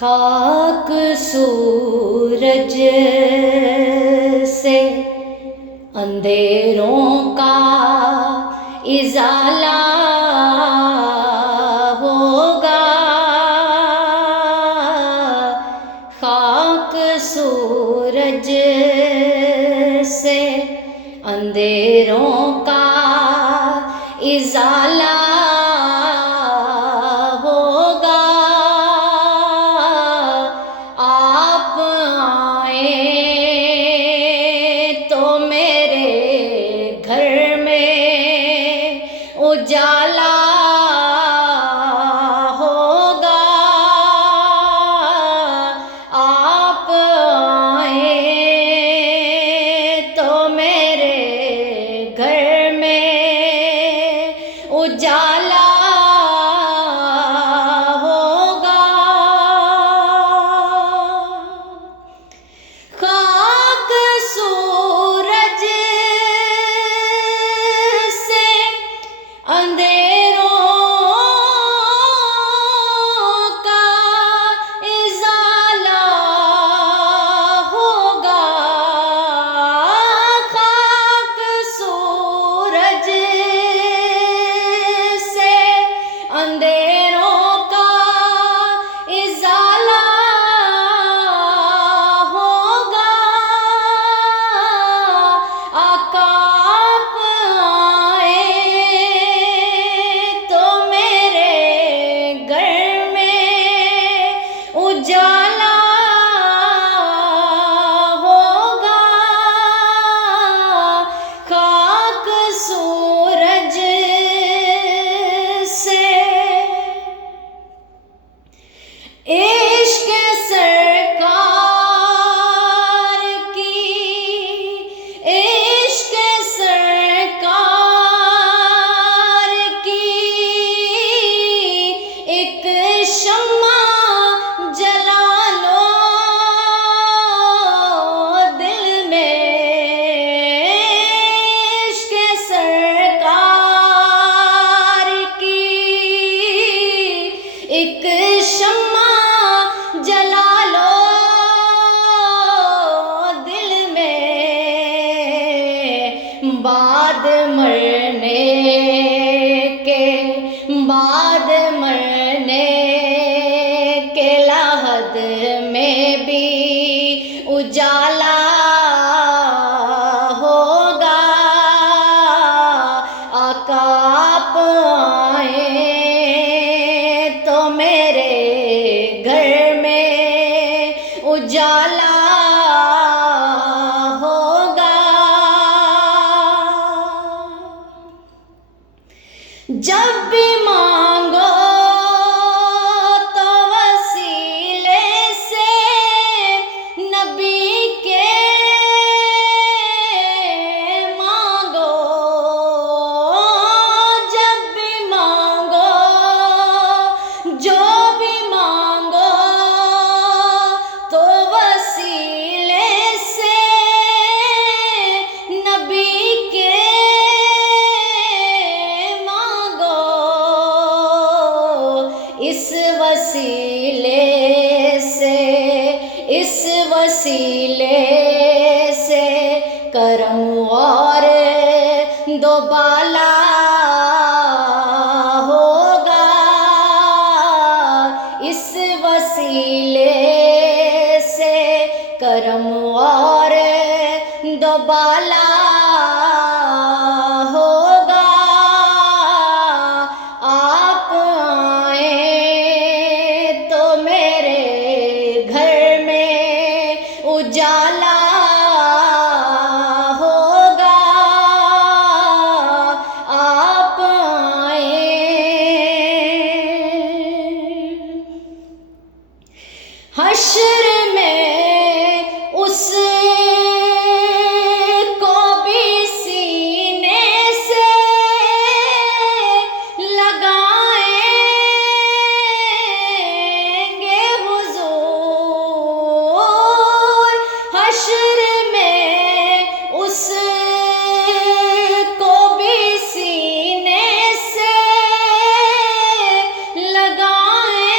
خاک سورج سے اندھیروں کا ازالہ ہوگا، خاک سورج سے اندھیروں کا ازالہ ہوگا، آپ آئیں تو میرے گھر میں اجالا ہوگا، آپ آئیں تو میرے گھر میں اجالا ہوگا، خاک سورج سے اندھیروں کا ازالہ ہوگا، خاک سورج سے اندھیروں کا ازالہ ہوگا، آقا آپ آئیں تو میرے گھر میں اجالا ہوگا، خاک سورج سے عشق سرکار کی، عشق سرکار کی ایک شمع جلا لو دل میں، عشق سرکار کی ایک شمع جلا لو دل میں، بعد مرنے کے، بعد مرنے کے لحد میں بھی اجالا ہوگا، آقا آپ آئیں تو میرے گھر میں اجالا ہوگا، جب بھی مانگو تو وسیلے سے نبی کے مانگو، جب بھی مانگو، جو بھی مانگو تو وسیلے سے نبی کے مانگو، اس وسیلے سے، اس وسیلے سے کرم اور دوبالا ہوگا، اس وسیلے سے کرم اور دوبالا ہوگا، آپ آئیں تو میرے گھر میں اجالا ہوگا، آپ آئیں، حشر میں اس کو بھی سینے سے لگائیں گے حضور، حشر میں اس کو بھی سینے سے لگائیں